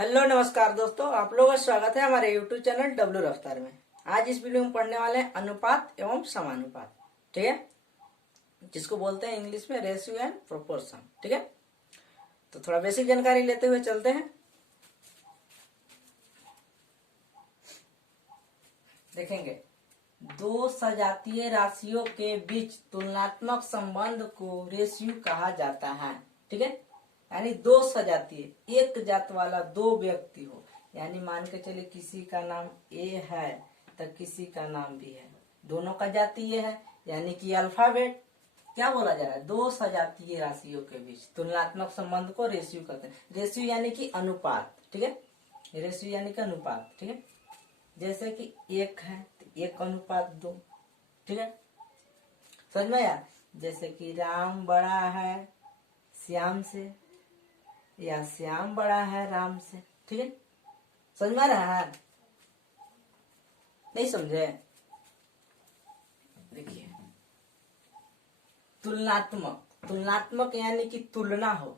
Hello नमस्कार दोस्तों, आप लोगों का स्वागत है हमारे यूट्यूब चैनल डब्ल्यू रफ्तार में। आज इस वीडियो में पढ़ने वाले हैं अनुपात एवं समानुपात। ठीक है, जिसको बोलते हैं इंग्लिश में रेशियो एंड प्रोपोर्शन। ठीक है, तो थोड़ा बेसिक जानकारी लेते हुए चलते हैं। देखेंगे, दो सजातीय राशियों के बीच तुलनात्मक संबंध को रेशियो कहा जाता है। ठीक है, यानी दो सजातीय, एक जात वाला दो व्यक्ति हो, यानी मान के चलिए किसी का नाम ए है तो किसी का नाम बी है, दोनों का जातीय है, यानी कि अल्फाबेट। क्या बोला जा रहा है? दो सजातीय राशियों के बीच तुलनात्मक संबंध को रेशियो कहते हैं। रेशियो यानी कि अनुपात। ठीक है, रेशियो यानी कि अनुपात। ठीक है, जैसे कि एक है तो 1:2। ठीक है, समझ में आया? जैसे कि राम बड़ा है श्याम से, या श्याम बड़ा है राम से। ठीक है, समझ में आ रहा है? नहीं समझे? देखिए, तुलनात्मक, तुलनात्मक यानी कि तुलना हो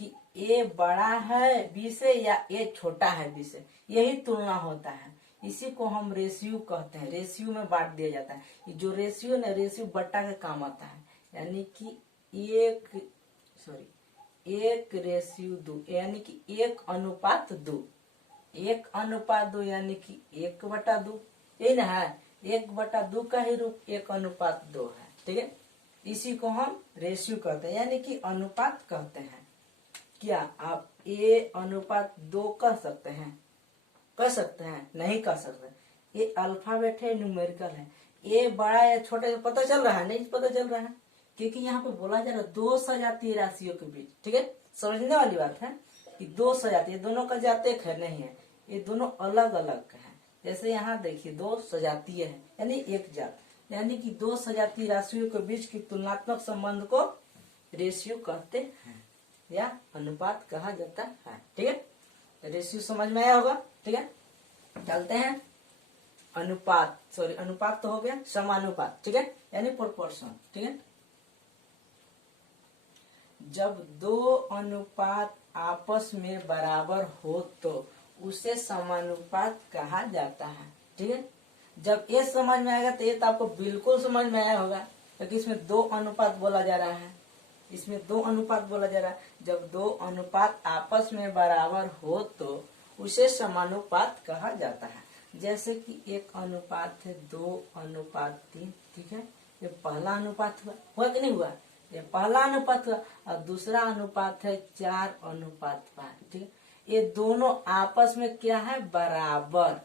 कि ए बड़ा है बी से या ए छोटा है बी से, यही तुलना होता है। इसी को हम रेशियो कहते हैं। रेशियो में बांट दिया जाता है। जो रेशियो न, रेशियो बट्टा के काम आता है, यानी कि एक रेशियो 2, यानी कि 1:2। 1:2 यानी कि 1/2, यही ना है? 1/2 का ही रूप 1:2 है। ठीक है, इसी को हम रेशियो कहते हैं, यानी कि अनुपात कहते हैं। क्या आप A:2 कह सकते हैं? कह सकते हैं? नहीं कह सकते। ये अल्फाबेट है, न्यूमेरिकल है। ए बड़ा या छोटा पता चल रहा है? नहीं पता चल रहा है, क्योंकि यहाँ पे बोला जा रहा है दो सजातीय राशियों के बीच। ठीक है, समझने वाली बात है कि दो सजातीय, दोनों का जात एक है नहीं है, ये दोनों अलग अलग है। जैसे यहाँ देखिए, दो सजातीय है यानी एक जात, यानी कि दो सजातीय राशियों के बीच की तुलनात्मक संबंध को रेशियो कहते हैं या अनुपात कहा जाता है। ठीक है, रेशियो समझ में आया होगा। ठीक है, चलते हैं अनुपात तो हो गया। समानुपात, ठीक है, यानी प्रोपोर्शन। ठीक है, जब दो अनुपात आपस में बराबर हो तो उसे समानुपात कहा जाता है। ठीक है, जब ये समझ में आएगा तो ये तो आपको बिल्कुल समझ में आया होगा, क्योंकि इसमें दो अनुपात बोला जा रहा है। इसमें दो अनुपात बोला जा रहा है। जब दो अनुपात आपस में बराबर हो तो उसे समानुपात कहा जाता है। जैसे कि 1:2:3। ठीक है, ये पहला अनुपात हुआ कि नहीं हुआ? ये पहला अनुपात हुआ। और दूसरा अनुपात है 4:5। ठीक है, ये दोनों आपस में क्या है? बराबर।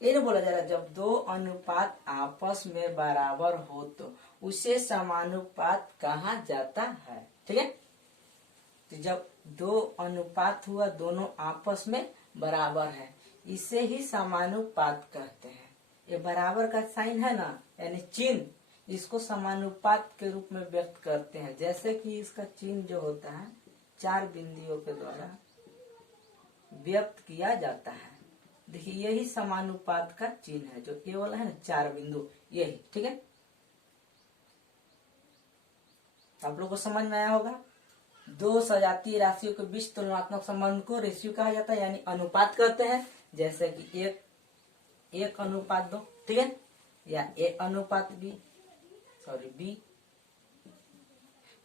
ये नहीं बोला जा रहा जब दो अनुपात आपस में बराबर हो तो उसे समानुपात कहा जाता है। ठीक है, तो जब दो अनुपात हुआ, दोनों आपस में बराबर है, इसे ही समानुपात कहते हैं। ये बराबर का साइन है ना, यानी चिन्ह, इसको समानुपात के रूप में व्यक्त करते हैं। जैसे कि इसका चिन्ह जो होता है 4 बिंदुओं के द्वारा व्यक्त किया जाता है। देखिए, यही समानुपात का चिन्ह है, जो ये वाला है ना 4 बिंदु, यही। ठीक है, आप लोगों को समझ में आया होगा। दो सजातीय राशियों के बीच तुलनात्मक संबंध को रेशियो कहा जाता है, यानी अनुपात कहते हैं। जैसे कि 1:2। ठीक है, या बी,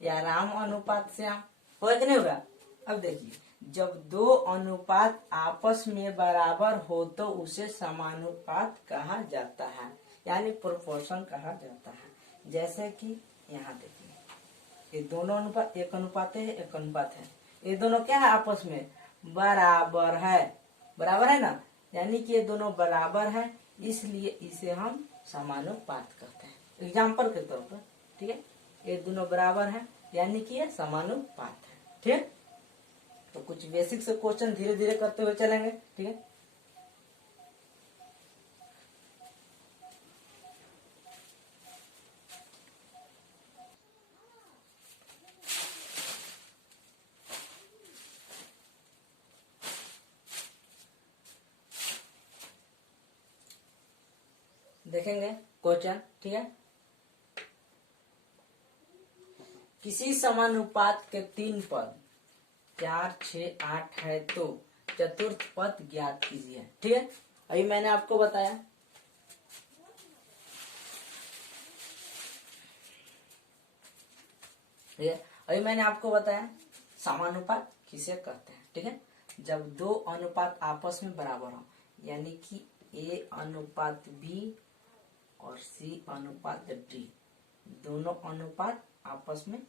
या राम अनुपात श्याम। होगा कि नहीं होगा? अब देखिए, जब दो अनुपात आपस में बराबर हो तो उसे समानुपात कहा जाता है, यानी प्रोपोर्शन कहा जाता है। जैसे कि यहाँ देखिए, ये दोनों अनुपात 1:1 है। ये दोनों क्या है? आपस में बराबर है। बराबर है ना, यानी कि ये दोनों बराबर है, इसलिए इसे हम समानुपात कहते हैं। एग्जाम्पल के तौर पर, ठीक है, ये दोनों बराबर है, यानी कि ये समानुपात है। ठीक है, तो कुछ बेसिक से क्वेश्चन धीरे धीरे करते हुए चलेंगे। ठीक है, देखेंगे क्वेश्चन। ठीक है, किसी समानुपात के 3 पद 4, 6, 8 है तो चतुर्थ पद ज्ञात कीजिए। ठीक है, अभी मैंने आपको बताया। ठीक है, अभी मैंने आपको बताया समानुपात किसे कहते हैं। ठीक है, जब दो अनुपात आपस में बराबर हो, यानी कि A अनुपात B और C अनुपात D, दोनों अनुपात आपस में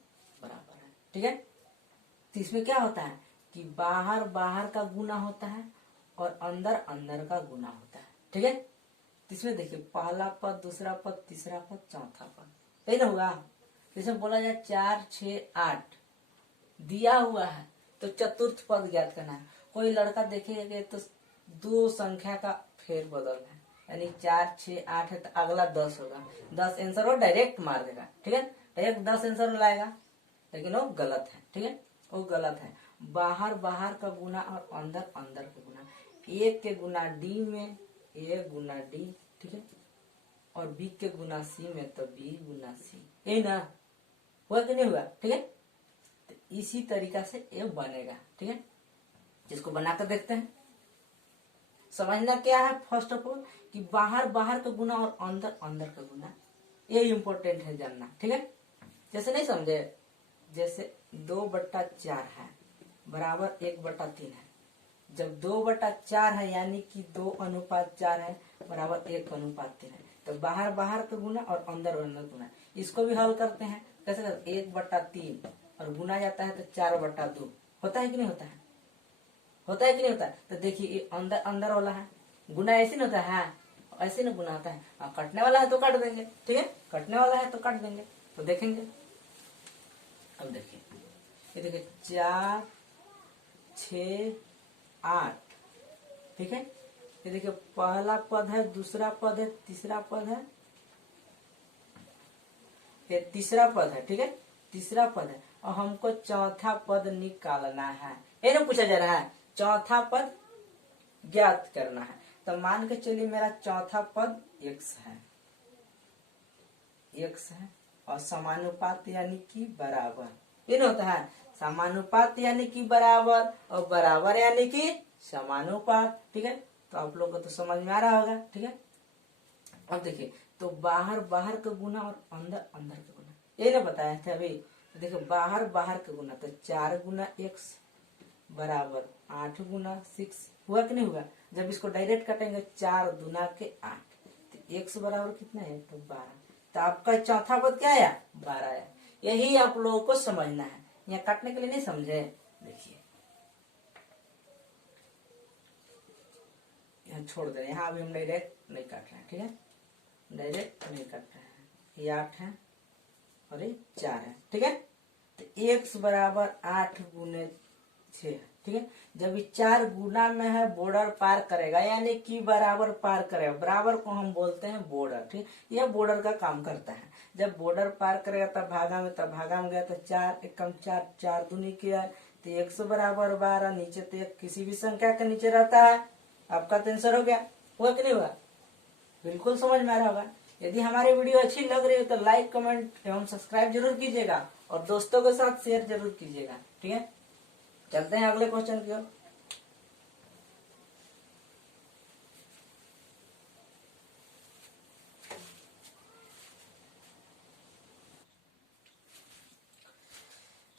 बराबर है। ठीक है, तो इसमें क्या होता है कि बाहर बाहर का गुना होता है और अंदर अंदर का गुना होता है। ठीक है, तो इसमें देखिए पहला पद, दूसरा पद, तीसरा पद, चौथा पद, यही ना होगा। इसमें बोला जाए 4, 6, 8 दिया हुआ है तो चतुर्थ पद ज्ञात करना है। कोई लड़का देखेगा तो दो संख्या का फेर बदल है, यानी 4, 6, 8 है तो अगला 10 होगा। 10 आंसर वो डायरेक्ट मार देगा। ठीक है, डायरेक्ट 10 आंसर लाएगा, लेकिन वो गलत है। ठीक है, वो गलत है। बाहर बाहर का गुना और अंदर अंदर का गुना। A के गुना D में A गुना D, ठीक है, और B के गुना C में तो B गुना C, यही ना हुआ कि नहीं हुआ। ठीक है, तो इसी तरीका से ये बनेगा। ठीक है, जिसको बनाकर देखते हैं। समझना क्या है फर्स्ट ऑफ ऑल कि बाहर बाहर का गुना और अंदर अंदर का गुना, ये इम्पोर्टेंट है जानना। ठीक है, जैसे नहीं समझे, जैसे 2/4 है बराबर 1/3 है। जब 2/4 है यानी कि 2 अनुपात 4 है बराबर 1 अनुपात 3 है, तो बाहर बाहर का गुना और अंदर अंदर गुना, इसको भी हल करते हैं। कैसे करते? 1/3 और गुना जाता है तो 4/2 होता है कि नहीं होता है? होता है कि नहीं होता है? तो देखिए ये अंदर अंदर वाला है, गुना ऐसे नहीं होता है, ऐसे नहीं गुना होता है। कटने वाला है तो काट देंगे। ठीक है, कटने वाला है तो काट देंगे। तो देखेंगे, अब देखिए ये देखिए 4, 6, 8, ठीक है, ये देखिए पहला पद है, दूसरा पद है, तीसरा पद है, ये तीसरा पद है। ठीक है, तीसरा पद है और हमको चौथा पद निकालना है। ये ना पूछा जा रहा है, चौथा पद ज्ञात करना है। तो मान के चलिए मेरा चौथा पद x है, x है और समानुपात यानी कि बराबर, ये नहीं होता है, समानुपात यानी कि बराबर और बराबर यानी कि समानुपात। ठीक है, तो आप लोग को तो समझ में आ रहा होगा। ठीक है, अब देखिए तो बाहर बाहर का गुना और अंदर अंदर का गुना, यही ना बताया थे अभी। तो देखिए बाहर बाहर का गुना तो 4 गुना x बराबर 8 गुना 6 हुआ कि नहीं हुआ। जब इसको डायरेक्ट काटेंगे 4 दूना के 8, तो x बराबर कितना है तो 12। तो आपका चौथा पद क्या आया? 12 आया। यही आप लोगों को समझना है, यहाँ काटने के लिए नहीं समझे। देखिए यहाँ छोड़ दे, यहाँ अभी हम डायरेक्ट नहीं काट रहे हैं। ठीक है, डायरेक्ट नहीं काट रहे हैं। ये 8 है और ये 4 है। ठीक है, तो x बराबर 8 गुने 6 है। ठीक है, जब ये 4 गुना में है बॉर्डर पार करेगा, यानी कि बराबर पार करेगा। बराबर को हम बोलते हैं बॉर्डर। ठीक, यह बॉर्डर का काम करता है। जब बॉर्डर पार करेगा तब भागा में, तब भागा में गया तो 4 एकम 4, 4 दूनी किया तो 100 बराबर 12। नीचे तो एक किसी भी संख्या के नीचे रहता है। आपका तो आंसर हो गया। हुआ कि नहीं हुआ? बिल्कुल समझ में आ रहा होगा। यदि हमारी वीडियो अच्छी लग रही हो तो लाइक, कमेंट एवं सब्सक्राइब जरूर कीजिएगा और दोस्तों के साथ शेयर जरूर कीजिएगा। ठीक है, चलते हैं अगले क्वेश्चन की ओर।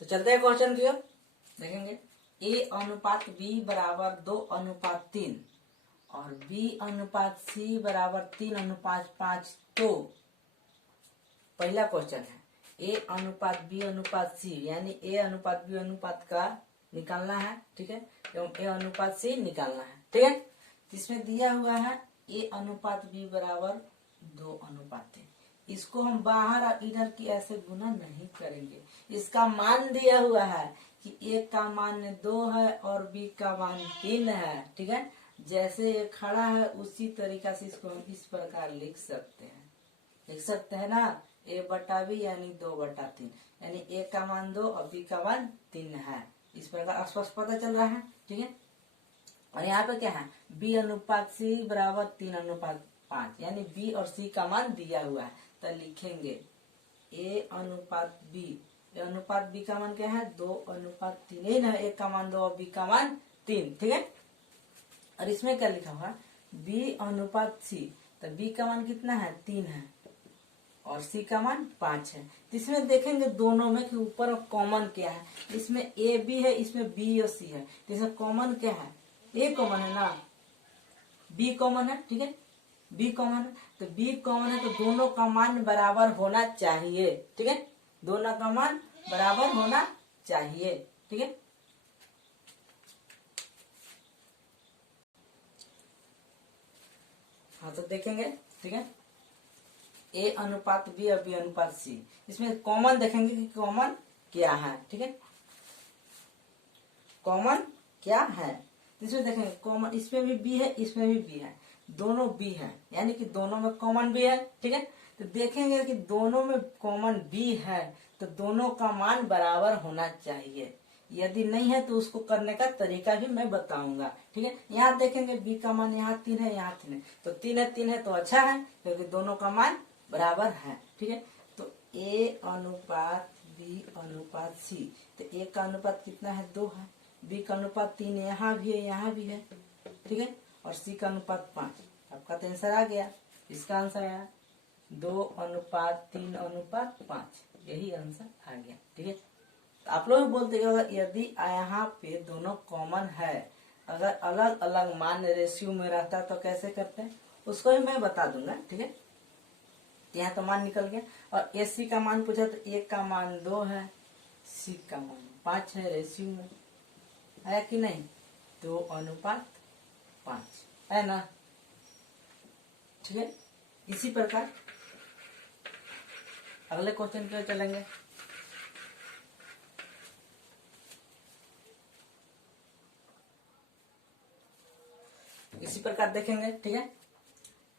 तो चलते हैं क्वेश्चन की ओर, देखेंगे A अनुपात B बराबर 2 अनुपात 3 और B अनुपात C बराबर 3 अनुपात 5। तो पहला क्वेश्चन है A अनुपात B अनुपात C, यानी A अनुपात B अनुपात का निकालना है। ठीक है, एवं A अनुपात C निकालना है। ठीक है, इसमें दिया हुआ है A अनुपात B बराबर 2 अनुपात 3। इसको हम बाहर और इधर की ऐसे गुना नहीं करेंगे। इसका मान दिया हुआ है कि A का मान 2 है और B का मान 3 है। ठीक है, जैसे ये खड़ा है उसी तरीका से इसको हम इस प्रकार लिख सकते हैं। लिख सकते हैं ना, A/B यानी 2/3, यानी A का मान 2 और B का मान 3 है। इस प्रकार स्पष्ट पता चल रहा है। ठीक है, और यहाँ पे क्या है, B अनुपात C बराबर 3 अनुपात 5, यानी B और C का मान दिया हुआ है। तो लिखेंगे A अनुपात B ए अनुपात बी का मान क्या है 2:3, यही ना, ए का मान 2 और बी का मान 3, ठीक है। और इसमें क्या लिखा हुआ b/c, तो b का मान कितना है 3 है और c का मान 5 है। तो इसमें देखेंगे दोनों में कि ऊपर कॉमन क्या है, इसमें a b है, इसमें b और c है, तो इसमें कॉमन क्या है, a कॉमन है ना, b कॉमन है, ठीक है, b कॉमन है, तो b कॉमन है तो दोनों का मान बराबर होना चाहिए, ठीक है, दोनों का मान बराबर होना चाहिए, ठीक है। हाँ तो देखेंगे, ठीक है, a/b और b/c, इसमें कॉमन देखेंगे कि कॉमन क्या है, ठीक है, कॉमन क्या है, इसमें देखेंगे कॉमन, इसमें भी b है, इसमें भी b है, दोनों b है, यानी कि दोनों में कॉमन b है, ठीक है। तो देखेंगे कि दोनों में कॉमन b है तो दोनों का मान बराबर होना चाहिए, यदि नहीं है तो उसको करने का तरीका भी मैं बताऊंगा, ठीक है। यहाँ देखेंगे b का मान यहाँ 3 है, यहाँ 3 है, तो 3 है तो अच्छा है क्योंकि दोनों का मान बराबर है, ठीक है। तो a/b/c, तो a का अनुपात कितना है 2 है, b का अनुपात 3 है, यहाँ भी है, यहाँ भी है, ठीक है, और c का अनुपात 5। आपका तो आंसर आ गया, इसका आंसर आया 2:3:5, यही आंसर आ गया, ठीक है। तो आप लोग बोलते हैं अगर यदि यहाँ पे दोनों कॉमन है, अगर अलग अलग मान रेशियो में रहता तो कैसे करते हैं, उसको भी मैं बता दूंगा, ठीक है। यहाँ तो मान निकल गया, और AC का मान पूछा तो A का मान 2 है, C का मान 5 है, रेशियो में है कि नहीं, 2:5 है ना, ठीक है। इसी प्रकार अगले क्वेश्चन पे चलेंगे। इसी प्रकार देखेंगे, ठीक है,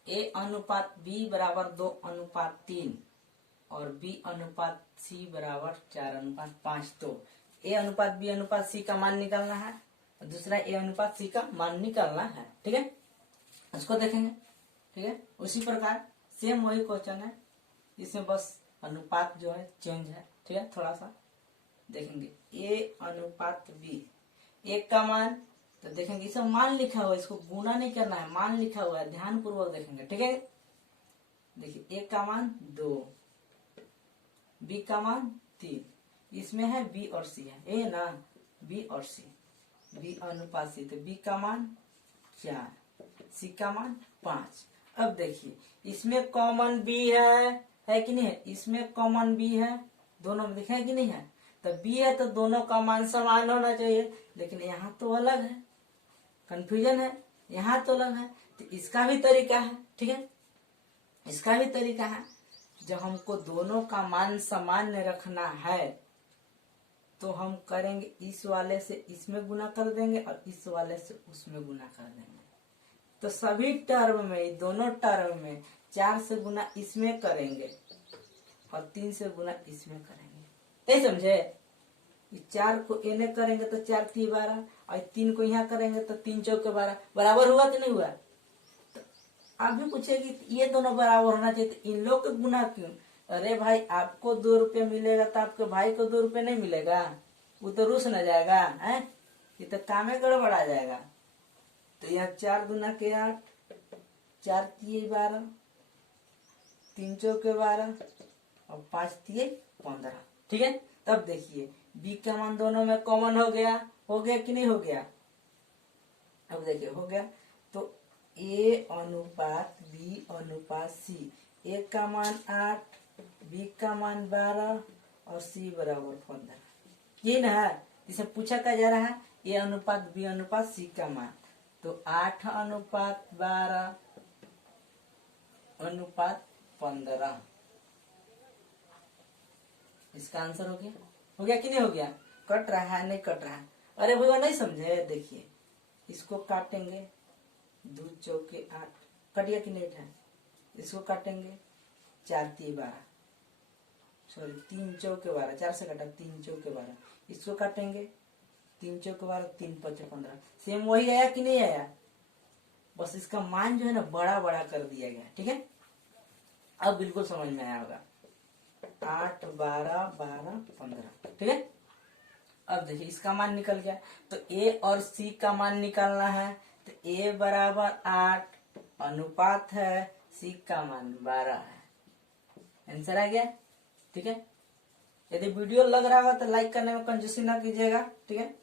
a/b बराबर 2:3 और b/c बराबर 4:5। तो a/b/c का मान निकालना है और दूसरा a/c का मान निकालना है, ठीक है। उसको देखेंगे, ठीक है, उसी प्रकार सेम वही क्वेश्चन है, इसमें बस अनुपात जो है चेंज है, ठीक है, थोड़ा सा देखेंगे a/b, एक का मान, तो देखेंगे इसमें मान लिखा हुआ है, इसको गुना नहीं करना है, मान लिखा हुआ है, ध्यान पूर्वक देखेंगे, ठीक है। देखिए a का मान 2, b का मान 3, इसमें है b और c है, a ना, b और c, b/c, तो b का मान 4, c का मान 5। अब देखिए इसमें कॉमन b है कि नहीं है, इसमें कॉमन b है, दोनों में दिखा कि नहीं है, तो b है तो दोनों का मान समान होना चाहिए, लेकिन यहाँ तो अलग है, कंफ्यूजन है, यहाँ तो अलग है, तो इसका भी तरीका है, ठीक है, इसका भी तरीका है, जब हमको दोनों का मान सामान्य रखना है तो हम करेंगे इस वाले से इसमें गुना कर देंगे और इस वाले से उसमें गुना कर देंगे, तो सभी टर्म में, दोनों टर्म में 4 से गुना इसमें करेंगे और 3 से गुना इसमें करेंगे, नहीं समझे, 4 को इन्हें करेंगे तो 4 3 12 और 3 को यहाँ करेंगे तो 3 चौके 12, बराबर हुआ कि नहीं हुआ। तो आप भी पूछेगी ये दोनों बराबर होना चाहिए तो इन लोग का गुना क्यों, अरे भाई आपको 2 रुपये मिलेगा तो आपके भाई को 2 रुपये नहीं मिलेगा, वो तो रुस न जाएगा, है, ये तो काम है, गड़बड़ आ जाएगा। तो यहाँ 4 दूना के 8, 4 3 12, 3 चौके 12 और 5 3 15, ठीक है। तब देखिए b का मान दोनों में कॉमन हो गया कि नहीं हो गया, अब देखिए हो गया, तो a/b/c, a का मान 8, b का मान 12 और c बराबर 15, ये ना है, जिसे पूछा क्या जा रहा है a/b/c का मान, तो 8:12:15, इसका आंसर हो गया कि नहीं हो गया, कट रहा है नहीं कट रहा है, अरे भैया नहीं समझे, देखिए इसको काटेंगे 2 चौके 8, कट गया कि नहीं है, इसको काटेंगे 4 3 12, सॉरी 3 चौके 12, 4 से काटा 3 चौके 12, इसको काटेंगे 3 चौके 12, 3 5 15, सेम वही आया कि नहीं आया, बस इसका मान जो है ना बड़ा बड़ा कर दिया गया, ठीक है। अब बिल्कुल समझ में आया होगा। 8 12 12 15, ठीक है। अब देखिए इसका मान निकल गया, तो ए और सी का मान निकालना है। तो ए बराबर 8 अनुपात है सी का मान 12 है। आंसर आ गया, ठीक है। यदि वीडियो लग रहा होगा तो लाइक करने में कंजूसी ना कीजिएगा, ठीक है।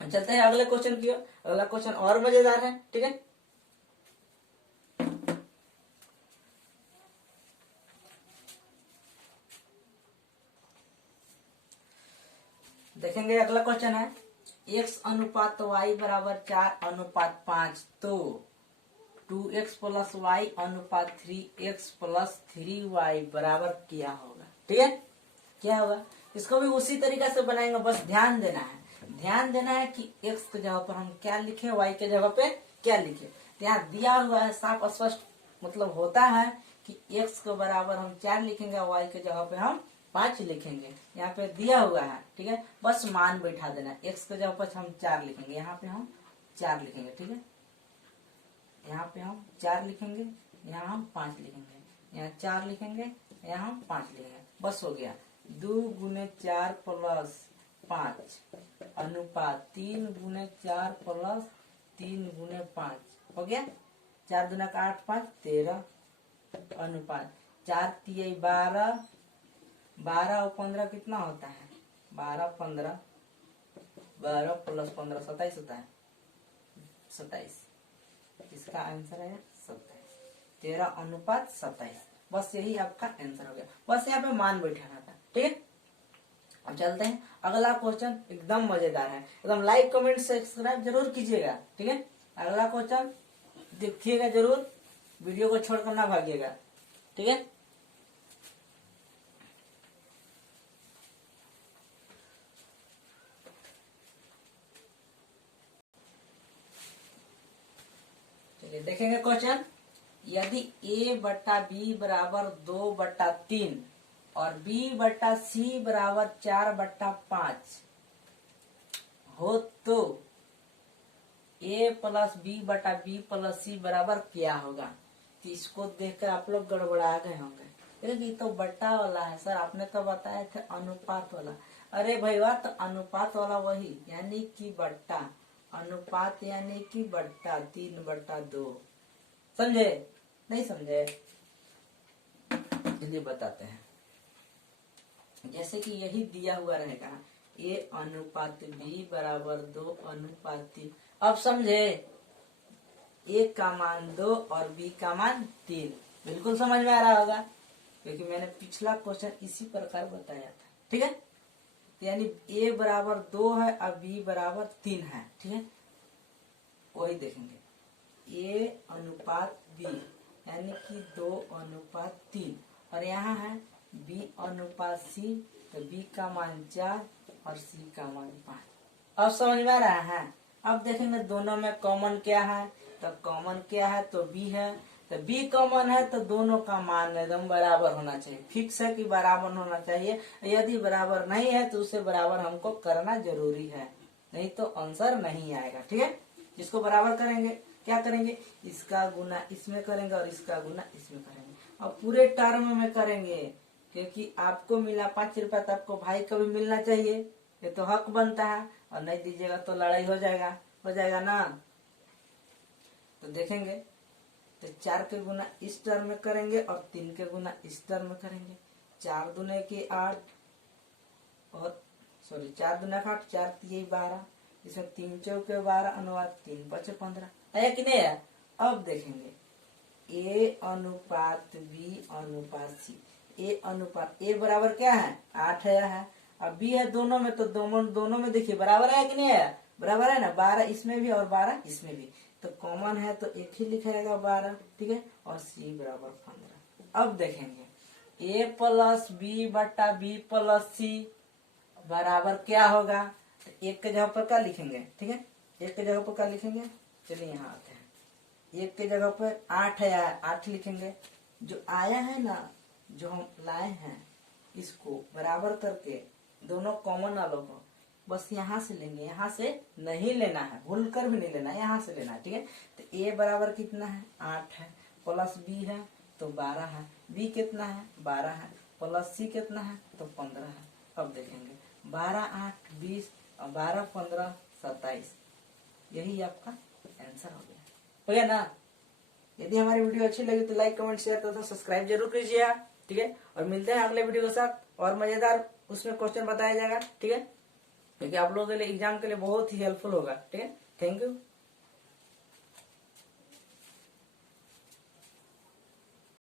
चलते हैं अगले क्वेश्चन की ओर। अगला क्वेश्चन और मजेदार है, ठीक है। देखेंगे अगला क्वेश्चन है x अनुपात y बराबर 4 अनुपात 5, तो 2x प्लस y अनुपात 3x प्लस 3y बराबर क्या होगा, ठीक है। क्या होगा, इसको भी उसी तरीका से बनाएंगे, बस ध्यान देना है। ध्यान देना है कि x के जगह पर हम क्या लिखें, y के जगह पे क्या लिखें। यहाँ दिया हुआ है साफ स्पष्ट, मतलब होता है कि x के बराबर हम 4 लिखेंगे, y के जगह पे हम 5 लिखेंगे। यहाँ पे दिया हुआ है, ठीक है। बस मान बैठा देना, x के जगह पर हम 4 लिखेंगे, यहाँ पे हम 4 लिखेंगे, ठीक है। यहाँ पे हम 4 लिखेंगे, यहाँ हम 5 लिखेंगे, यहाँ 4 लिखेंगे, यहाँ हम 5 लिखेंगे, बस हो गया। 2 गुने 4 प्लस 5 अनुपात 3 गुने 4 प्लस 3 गुने 5 हो गया। 4 दूना का 8 5 13 अनुपात 4 3 12, 12 और 15 कितना होता है, 12 15, 12 प्लस 15 27 होता है, 27। इसका आंसर है 27, 13 अनुपात 27। बस यही आपका आंसर हो गया, बस यहाँ पे मान बैठाना था, ठीक है। अब चलते हैं अगला क्वेश्चन, एकदम मजेदार है, एकदम लाइक कमेंट सब्सक्राइब जरूर कीजिएगा, ठीक है। अगला क्वेश्चन देखिएगा जरूर, वीडियो को छोड़कर ना भागिएगा, ठीक है। चलिए देखेंगे क्वेश्चन, यदि a बट्टा बी बराबर 2/3 और b बट्टा सी बराबर 4/5 हो तो a प्लस बी बटा बी प्लस सी बराबर क्या होगा। तो इसको देखकर आप लोग गड़बड़ा गए होंगे, ये तो बट्टा वाला है सर, आपने तो बताया था अनुपात वाला। अरे भैया तो अनुपात वाला वही, यानी कि बट्टा, अनुपात यानी कि बट्टा 3/2, समझे नहीं समझे, चलिए बताते हैं। जैसे कि यही दिया हुआ रहेगा a अनुपात b बराबर 2 अनुपात 3। अब समझे, a का मान 2 और b का मान 3, बिल्कुल समझ में आ रहा होगा, क्योंकि मैंने पिछला क्वेश्चन इसी प्रकार बताया था, ठीक है। यानी a बराबर 2 है और b बराबर 3 है, ठीक है। वही देखेंगे a अनुपात b यानी कि 2 अनुपात 3, और यहाँ है b अनुपात c, तो b का मान 4 और c का मान 5। अब समझ में आ रहा है। अब देखेंगे दोनों में कॉमन क्या है, तो कॉमन क्या है तो b है, तो b कॉमन है तो दोनों का मान एकदम बराबर होना चाहिए, फिक्स है कि बराबर होना चाहिए। यदि बराबर नहीं है तो उसे बराबर हमको करना जरूरी है, नहीं तो आंसर नहीं आएगा, ठीक है। जिसको बराबर करेंगे क्या करेंगे, इसका गुना इसमें करेंगे और इसका गुना इसमें करेंगे, और पूरे टर्म में करेंगे, क्योंकि आपको मिला 5 रुपया तो आपको भाई को भी मिलना चाहिए, ये तो हक बनता है, और नहीं दीजिएगा तो लड़ाई हो जाएगा ना। तो देखेंगे, तो 4 के गुना इस टर्म में करेंगे और 3 के गुना इस टर्म में करेंगे। 4 दूने के 8 और 4 दूना का 8, 4 3 12, इसमें 3 चौके 12 अनुपात 3 5 15, है कि नहीं है। अब देखेंगे a अनुपात b अनुपात c, a अनुपात a बराबर क्या है 8 है, अब b है दोनों में, तो दोनों में देखिए बराबर है कि नहीं है, बराबर है ना, 12 इसमें भी और 12 इसमें भी, तो कॉमन है तो एक ही लिखा रहेगा 12, ठीक है, और c बराबर 15। अब देखेंगे a प्लस बी बटा बी प्लस सी बराबर क्या होगा, तो एक के जगह पर क्या लिखेंगे, ठीक है, एक के जगह पर क्या लिखेंगे, चलिए यहाँ आते हैं। एक के जगह पर 8 है, 8 लिखेंगे, जो आया है ना, जो हम लाए हैं इसको बराबर करके दोनों कॉमन वालों को बस यहाँ से लेंगे, यहाँ से नहीं लेना है, भूल कर भी नहीं लेना है, यहाँ से लेना है, ठीक है। तो a बराबर कितना है 8 है, प्लस b है तो 12 है, b कितना है 12 है, प्लस सी कितना है, तो 15 है। अब देखेंगे 12 8 20 और 12 15 27, यही आपका आंसर हो गया। हो गया ना। यदि हमारी वीडियो अच्छी लगी तो लाइक कमेंट शेयर तथा सब्सक्राइब जरूर कीजिएगा, ठीक है। और मिलते हैं अगले वीडियो के साथ, और मजेदार उसमें क्वेश्चन बताया जाएगा, ठीक है, क्योंकि आप लोगों के लिए एग्जाम के लिए बहुत ही हेल्पफुल होगा, ठीक है। Thank you.